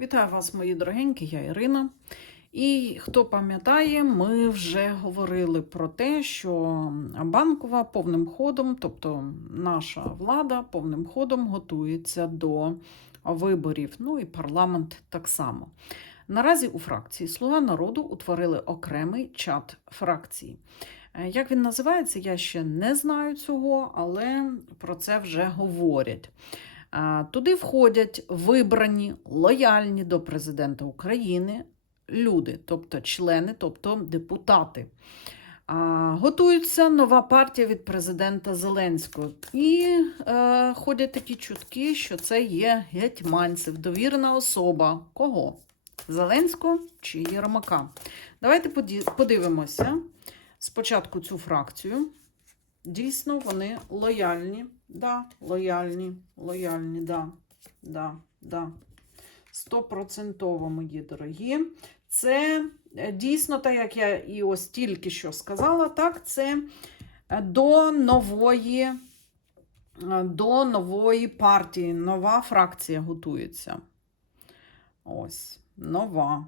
Вітаю вас, мої дорогенькі, я Ірина. І хто пам'ятає, ми вже говорили про те, що банкова повним ходом, тобто наша влада повним ходом готується до виборів. Ну і парламент так само. Наразі у фракції Слуга народу утворили окремий чат фракції. Е, Як він називається, я ще не знаю цього, але про це вже говорять. Туди входять вибрані, лояльні до президента України люди, тобто члени, тобто депутати. Готується нова партія від президента Зеленського. І е, ходять такі чутки, що це є гетьманцев, довірена особа. Кого? Зеленського чи Єрмака? Давайте подивимося спочатку цю фракцію. Дійсно, вони лояльні. Да, лояльні, лояльні, да, да, да. Стопроцентово, мої дорогі. Це е, дійсно, так як я і ось тільки що сказала, так, це е, до нової, е, до нової партії, нова фракція готується. Ось, нова.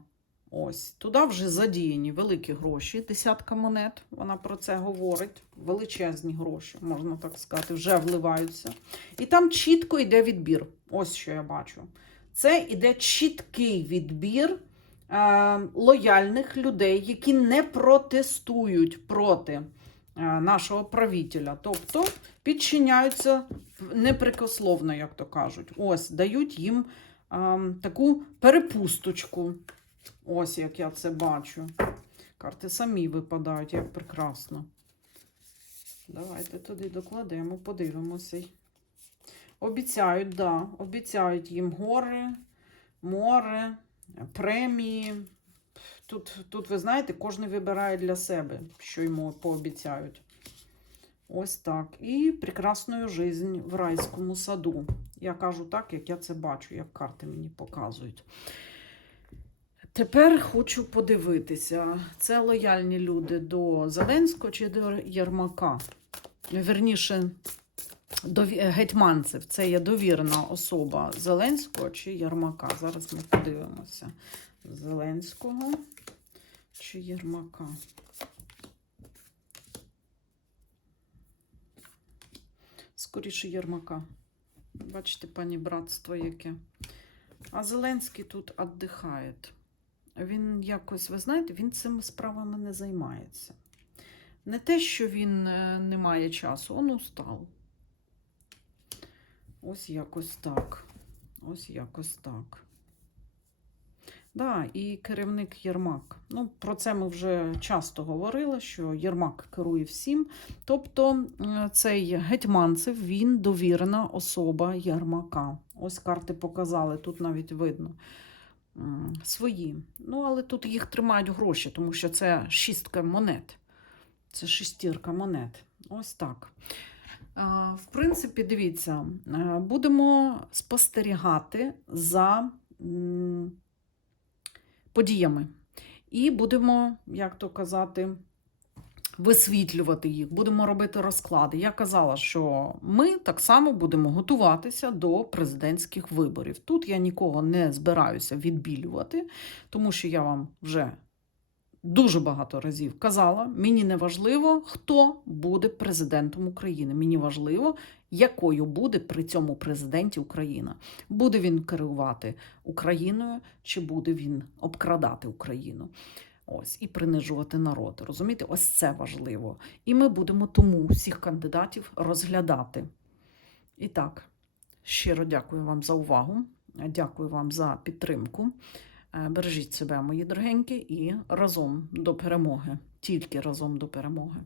Ось, туди вже задіяні великі гроші, десятка монет, вона про це говорить. Величезні гроші, можна так сказати, вже вливаються. І там чітко йде відбір. Ось що я бачу. Це іде чіткий відбір е, лояльних людей, які не протестують проти е, нашого правителя. Тобто підчиняються неприкословно, як то кажуть. Ось, дають їм е, таку перепусточку. Ось як я це бачу. Карти самі випадають, як прекрасно. Давайте туди докладемо, подивимося. Обіцяють, да, обіцяють їм гори, море, премії. Тут, тут, ви знаєте, кожен вибирає для себе, що йому пообіцяють. Ось так. І прекрасну жизнь в райському саду. Я кажу так, як я це бачу, як карти мені показують. Тепер хочу подивитися, це лояльні люди до Зеленського чи до Єрмака. Верніше, дові... гетьманцев. Це є довірена особа Зеленського чи Єрмака. Зараз ми подивимося. Зеленського чи Єрмака. Скоріше Єрмака. Бачите, пані братство яке. А Зеленський тут віддихає. Він якось, ви знаєте, він цими справами не займається. Не те, що він е, не має часу, він устав. Ось якось так. Ось якось так. Да, і керівник Єрмак. Ну, про це ми вже часто говорили, що Єрмак керує всім. Тобто цей гетьманцев, він довірена особа Єрмака. Ось карти показали, тут навіть видно свої. Ну, але тут їх тримають гроші, тому що це шістка монет. Це шістірка монет. Ось так. Е, В принципі, дивіться, е, будемо спостерігати за подіями. І будемо, як то казати, висвітлювати їх, будемо робити розклади. Я казала, що ми так само будемо готуватися до президентських виборів. Тут я нікого не збираюся відбілювати, тому що я вам вже дуже багато разів казала, мені не важливо, хто буде президентом України. Мені важливо, якою буде при цьому президенті Україна. Буде він керувати Україною, чи буде він обкрадати Україну. Ось і принижувати народ. Розумієте, ось це важливо. І ми будемо тому всіх кандидатів розглядати. І так, щиро дякую вам за увагу. Дякую вам за підтримку. Е, Бережіть себе, мої дорогенькі, і разом до перемоги. Тільки разом до перемоги.